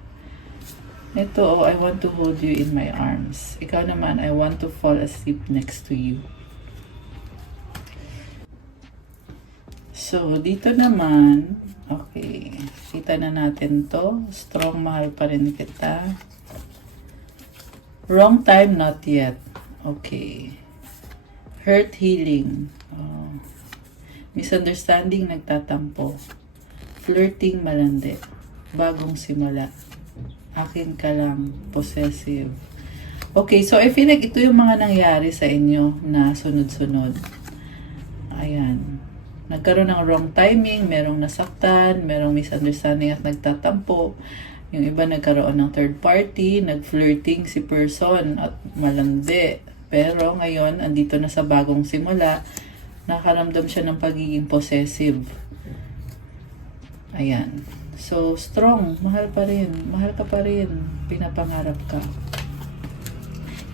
Ito, I want to hold you in my arms. Ikaw naman, I want to fall asleep next to you. So, dito naman, okay, kita na natin to. Strong, mahal pa rin kita. Wrong time, not yet. Okay. Hurt, healing. Misunderstanding, nagtatampo. Flirting, malandi. Bagong simula. Akin ka lang, possessive. Okay, so I feel like ito yung mga nangyari sa inyo na sunod-sunod. Ayan. Nagkaroon ng wrong timing, merong nasaktan, merong misunderstanding at nagtatampo. Yung iba nagkaroon ng third party, nag-flirting si person at malandi. Pero ngayon, andito na sa bagong simula, nakaramdam siya ng pagiging possessive. Ayan. So, strong. Mahal pa rin. Mahal ka pa rin. Pinapangarap ka.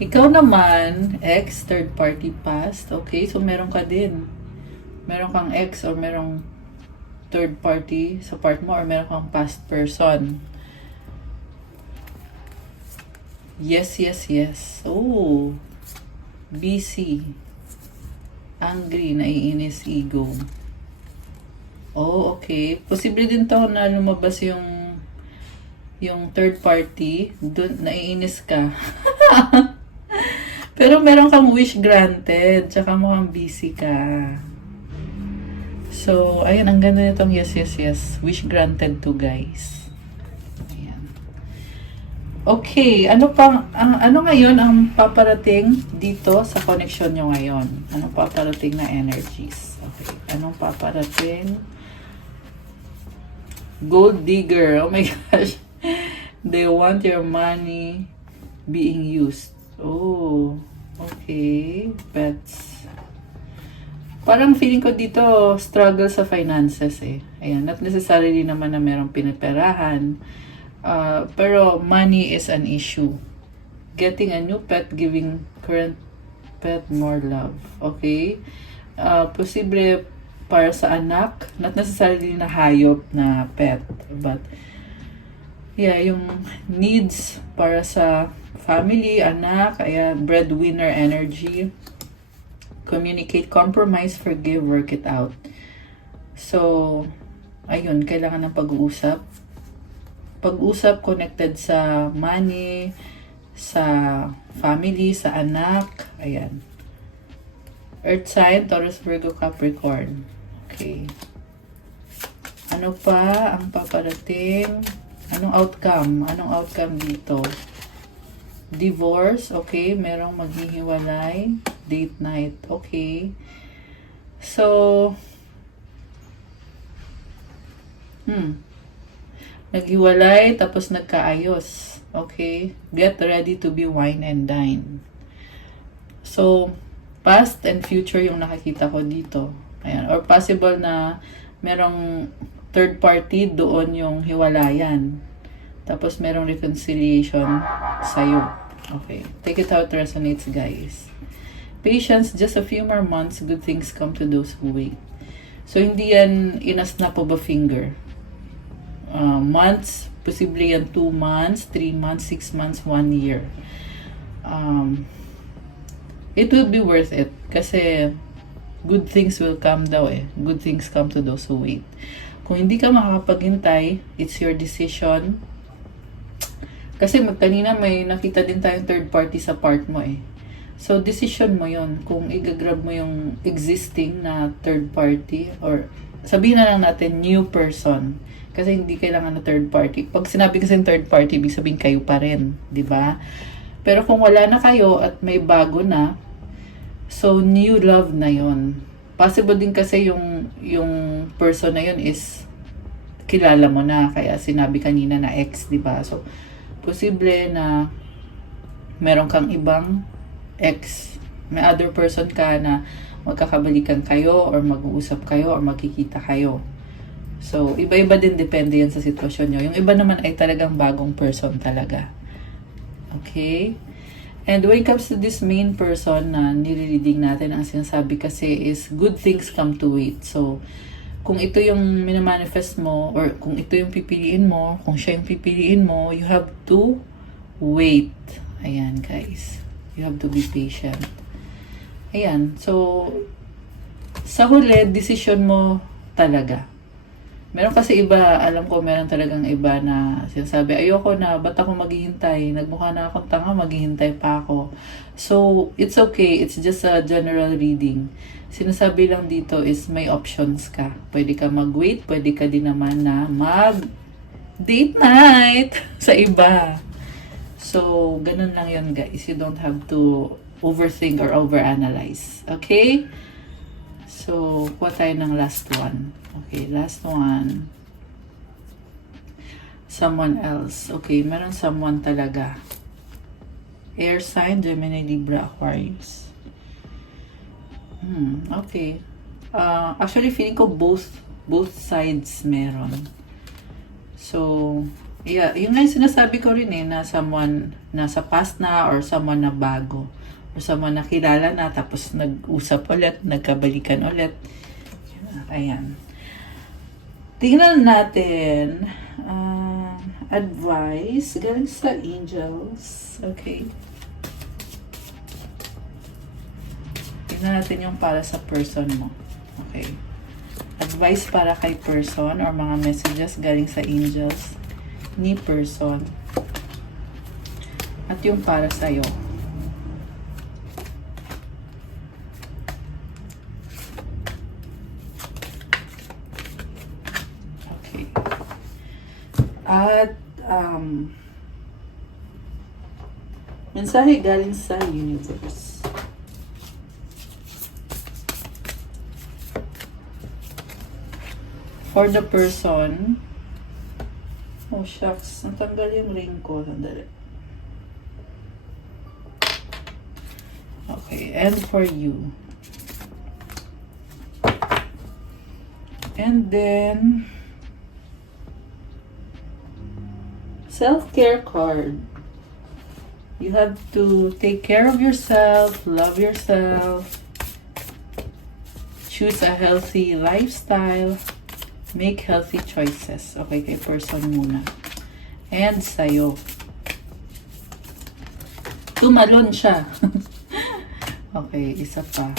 Ikaw naman, ex, third party past. Okay, so meron ka din. Meron kang ex or merong third party sa part mo or meron kang past person. Yes, yes, yes. Oh, busy. Angry, naiinis, ego. Oh, okay. Posible din to na lumabas yung third party. Doon, naiinis ka. Pero meron kang wish granted. Tsaka mukhang busy ka. So, ayun, ang ganda nitong yes, yes, yes. Wish granted to, guys. Ayan. Okay, ano ngayon ang paparating dito sa connection nyo ngayon? Anong paparating na energies? Okay, anong paparating? Gold digger, oh my gosh. They want your money being used. Oh, okay. Pets. Parang feeling ko dito, struggle sa finances eh. Ayan, not necessarily naman na merong pinaperahan. Pero money is an issue. Getting a new pet, giving current pet more love. Okay? Posible para sa anak, not necessarily na hayop na pet. But, yeah, yung needs para sa family, anak, ayan, breadwinner energy. Communicate, compromise, forgive, work it out. So, ayun, kailangan ng pag-uusap. Pag-usap connected sa money, sa family, sa anak. Ayan. Earth sign, Taurus, Virgo, Capricorn. Okay. Ano pa ang paparating? Anong outcome? Anong outcome dito? Divorce, okay. Merong maghihiwalay. Date night, okay. So, naghiwalay, tapos nagkaayos. Okay. Get ready to be wine and dine. So, past and future yung nakikita ko dito. Ayan. Or possible na merong third party doon yung hiwalayan. Tapos merong reconciliation sa'yo. Okay. Take it how it resonates, guys. Patience, just a few more months, good things come to those who wait. So, hindi yan in a snap of a finger. Months, posible yan 2 months, 3 months, 6 months, 1 year. It will be worth it kasi good things will come daw eh. Good things come to those who wait. Kung hindi ka makakapaghintay, it's your decision. Kasi kanina may nakita din tayong third party sa part mo eh. So, decision mo yon kung i-grab mo yung existing na third party or sabihin na lang natin new person. Kasi hindi kailangan na third party. Pag sinabi kasi third party, ibig sabihin kayo pa rin. 'Di ba? Pero kung wala na kayo at may bago na, so new love na yon. Possible din kasi yung person na yon is kilala mo na. Kaya sinabi kanina na ex, 'di ba? So, posible na meron kang ibang ex, may other person ka na magkakabalikan kayo or mag-uusap kayo or magkikita kayo. So, iba-iba din, depende yan sa sitwasyon nyo. Yung iba naman ay talagang bagong person talaga. Okay? And when it comes to this main person na nire-reading natin, ang sinasabi kasi is good things come to wait. So, kung ito yung minamanifest mo or kung ito yung pipiliin mo, kung siya yung pipiliin mo, you have to wait. Ayan, guys. You have to be patient. Ayan. So, sa huli, decision mo talaga. Meron kasi iba, alam ko meron talagang iba na sinasabi, ayoko na, ba't ako maghihintay? Nagmukha na akong tanga, maghihintay pa ako. So, it's okay. It's just a general reading. Sinasabi lang dito is may options ka. Pwede ka mag-wait, pwede ka din naman na mag-date night sa iba. So, ganun lang yun, guys. You don't have to overthink or overanalyze. Okay? So, kuha tayo ng last one. Okay, last one. Someone else. Okay, meron someone talaga. Air sign, Gemini, Libra, Aquarius. Okay. Actually, feeling ko both sides meron. So, yeah, yun nga yung sinasabi ko rin eh, na someone nasa past na or someone na bago. Or someone na kilala na, tapos nag-usap ulit, nagkabalikan ulit. Ayan. Tingnan natin. Advice galing sa angels. Okay. Tingnan natin yung para sa person mo. Okay. Advice para kay person or mga messages galing sa angels ni person. At yung para sa'yo. At, mensahe galing sa universe. For the person, oh shucks, natanggal yung ring ko. Sandali. Okay, and for you. And then, self-care card. You have to take care of yourself, love yourself, choose a healthy lifestyle, make healthy choices. Okay, kay person muna. And sa'yo. Tumalon siya. Okay, isa pa.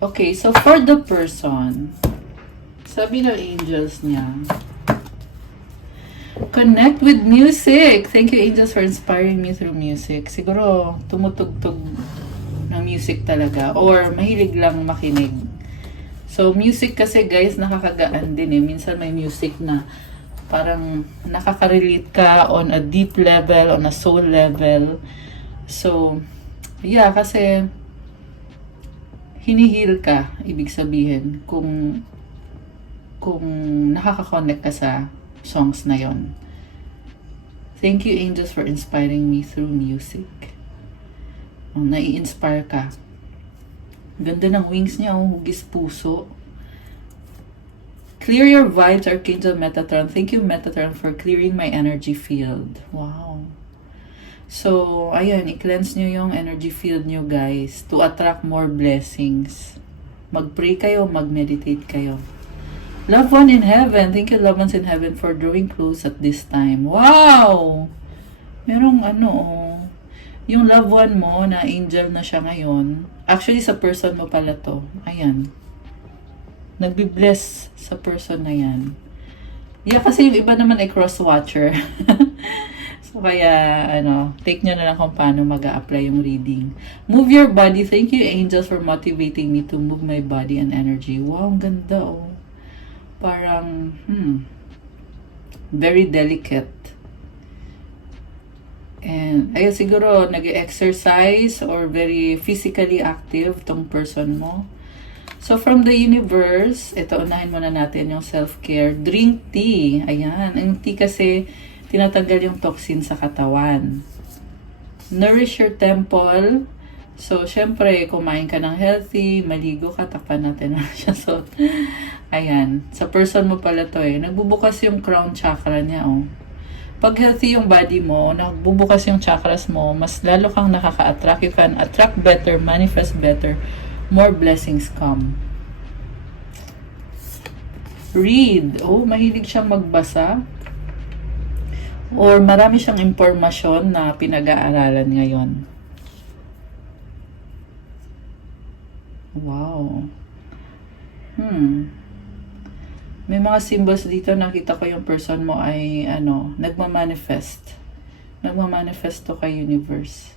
Okay, so for the person, sabi ng angels niya, connect with music. Thank you, angels, for inspiring me through music. Siguro, tumutugtog ng music talaga. Or, mahilig lang makinig. So, music kasi, guys, nakakagaan din eh. Minsan may music na parang nakaka-relate ka on a deep level, on a soul level. So, yeah, kasi hinihil ka, ibig sabihin, kung nakaka-connect ka sa songs na yon. Thank you, angels, for inspiring me through music. Nai-inspire ka. Ganda ng wings niya, hugis puso. Clear your vibes, Archangel Metatron. Thank you, Metatron, for clearing my energy field. Wow. So, ayun, i-cleanse nyo yung energy field nyo, guys, to attract more blessings. Mag-pray kayo, mag-meditate kayo. Loved one in heaven. Thank you, loved ones in heaven, for drawing close at this time. Wow! Merong yung loved one mo na angel na siya ngayon. Actually, sa person mo pala to. Ayan. nagbi-bless sa person na yan. Yeah, kasi yung iba naman ay cross-watcher. So, kaya, take nyo na lang kung paano mag-a-apply yung reading. Move your body. Thank you, angels, for motivating me to move my body and energy. Wow, ang ganda, oh. Parang, very delicate. And, ayun, siguro, nag-exercise or very physically active tong person mo. So, from the universe, ito, unahin muna natin yung self-care. Drink tea. Ayan. Ang tea kasi, tinatanggal yung toxin sa katawan. Nourish your temple. So, syempre, kumain ka ng healthy, maligo ka, takpan natin na siya. So, ayan. Sa person mo pala to eh. Nagbubukas yung crown chakra niya, oh. Pag healthy yung body mo, nagbubukas yung chakras mo, mas lalo kang nakaka-attract. You can attract better, manifest better. More blessings come. Read. Oh, mahilig siyang magbasa. Or marami siyang impormasyon na pinag-aaralan ngayon. Wow. May mga symbols dito. Nakita ko yung person mo ay, nagmamanifest. Nagmamanifest to kay universe.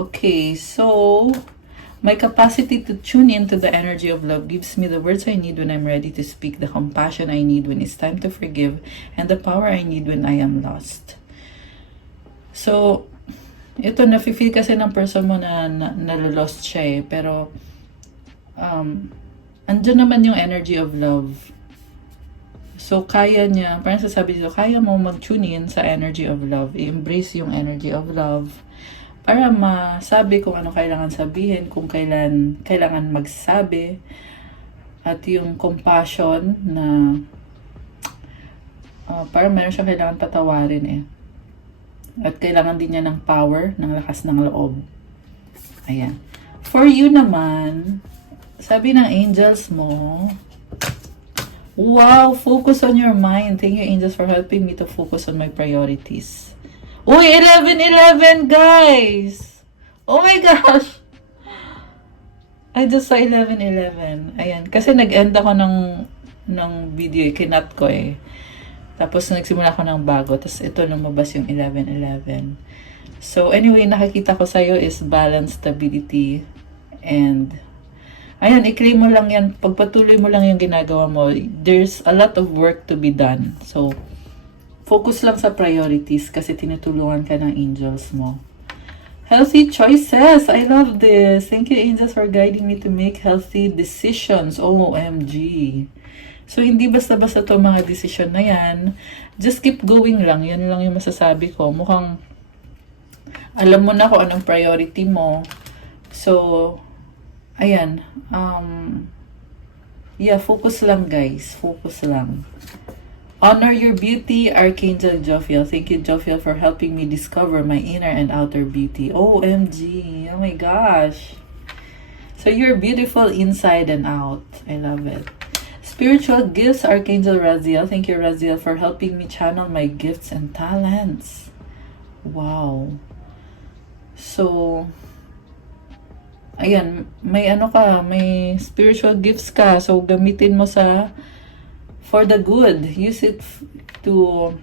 Okay, so my capacity to tune into the energy of love gives me the words I need when I'm ready to speak, the compassion I need when it's time to forgive, and the power I need when I am lost. So, ito, nafe-feel kasi ng person mo na nalolost siya eh. Pero, andyan naman yung energy of love. So, kaya niya, parang sasabi dito, kaya mo mag-tune in sa energy of love. I-embrace yung energy of love. Para masabi kung ano kailangan sabihin, kung kailangan magsabi, at yung compassion na para meron siya kailangan patawarin eh. At kailangan din niya ng power, ng lakas ng loob. Ayan. For you naman, sabi ng angels mo, wow, focus on your mind. Thank you, angels, for helping me to focus on my priorities. Uy, 11-11, guys! Oh my gosh! I just saw 11-11. Ayan. Kasi nag-end ako ng video, kinat ko eh. Tapos nagsimula ako ng bago. Tapos ito lumabas yung 11-11. So anyway, nakikita ko sa'yo is balance, stability, and ayan, i-claim mo lang yan. Pagpatuloy mo lang yung ginagawa mo. There's a lot of work to be done. So, focus lang sa priorities kasi tinutulungan ka ng angels mo. Healthy choices. I love this. Thank you, angels, for guiding me to make healthy decisions. OMG. So, hindi basta-basta to mga decision na yan. Just keep going lang. Yan lang yung masasabi ko. Mukhang alam mo na kung anong priority mo. So, ayan. Yeah, focus lang, guys. Focus lang. Honor your beauty, Archangel Jophiel. Thank you, Jophiel, for helping me discover my inner and outer beauty. OMG. Oh my gosh. So you're beautiful inside and out. I love it. Spiritual gifts, Archangel Raziel. Thank you, Raziel, for helping me channel my gifts and talents. Wow. So, ayan, may may spiritual gifts ka. So, gamitin mo for the good. Use it to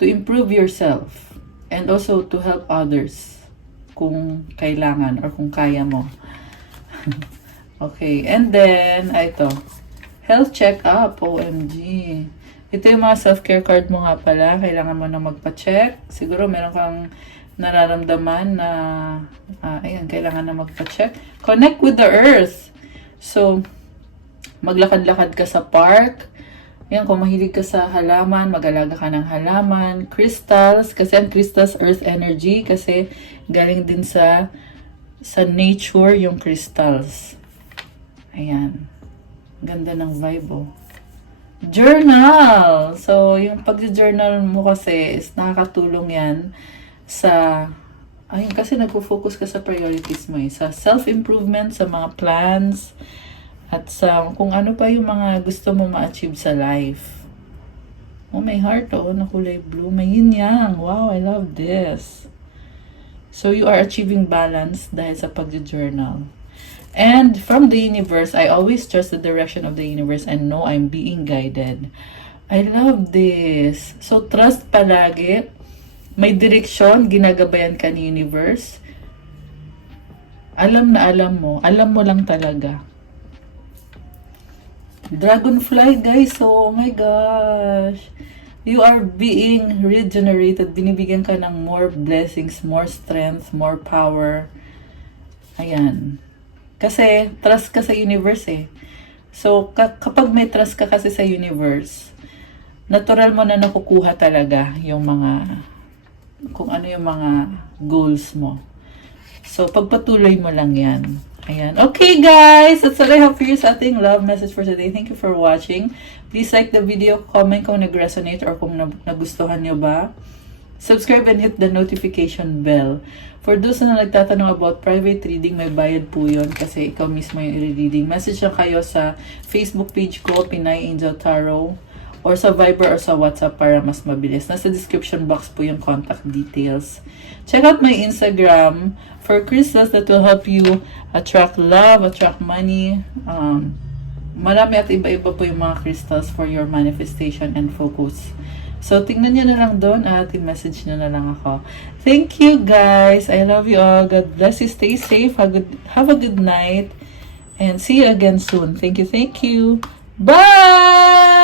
improve yourself and also to help others kung kailangan or kung kaya mo. Okay, and then ito, health check-up. OMG. Ito yung mga self-care card mo nga pala. Kailangan mo na magpa-check. Siguro meron kang nararamdaman na ayan, kailangan na magpa-check. Connect with the earth. So, maglakad-lakad ka sa park. Yan, kung mahilig ka sa halaman, mag-alaga ka ng halaman. Crystals, kasi ang crystals, earth energy, kasi galing din sa nature yung crystals. Ayan. Ganda ng vibe, oh. Journal! So, yung pag-journal mo kasi is nakakatulong yan sa, ayun, kasi nagpo-focus ka sa priorities mo eh. Sa self-improvement, sa mga plans, at sa kung ano pa yung mga gusto mo ma-achieve sa life. Oh, may heart, oh, na kulay blue. May yin yang. Wow, I love this. So, you are achieving balance dahil sa pag-journal. And from the universe, I always trust the direction of the universe and know I'm being guided. I love this. So, trust palagi. May direksyon, ginagabayan ka ni universe. Alam na alam mo lang talaga. Dragonfly, guys, oh my gosh. You are being regenerated. Binibigyan ka ng more blessings, more strength, more power. Ayan. Kasi, trust ka sa universe eh. So, kapag may trust ka kasi sa universe, natural mo na nakukuha talaga yung mga, kung ano yung mga goals mo. So, pagpatuloy mo lang yan. Ayan. Okay, guys. That's all I have for you sa ating love message for today. Thank you for watching. Please like the video, comment kung nag-resonate or kung nagustuhan nyo ba. Subscribe and hit the notification bell. For those na nagtatanong about private reading, may bayad po yun kasi ikaw mismo yung i-reading. Message lang kayo sa Facebook page ko, Pinay Angel Tarot, or sa Viber or sa WhatsApp para mas mabilis. Nasa description box po yung contact details. Check out my Instagram for crystals that will help you attract love, attract money. Marami at iba-iba po yung mga crystals for your manifestation and focus. So, tingnan nyo na lang doon at i-message nyo na lang ako. Thank you, guys. I love you all. God bless you. Stay safe. Have a good night. And see you again soon. Thank you. Thank you. Bye!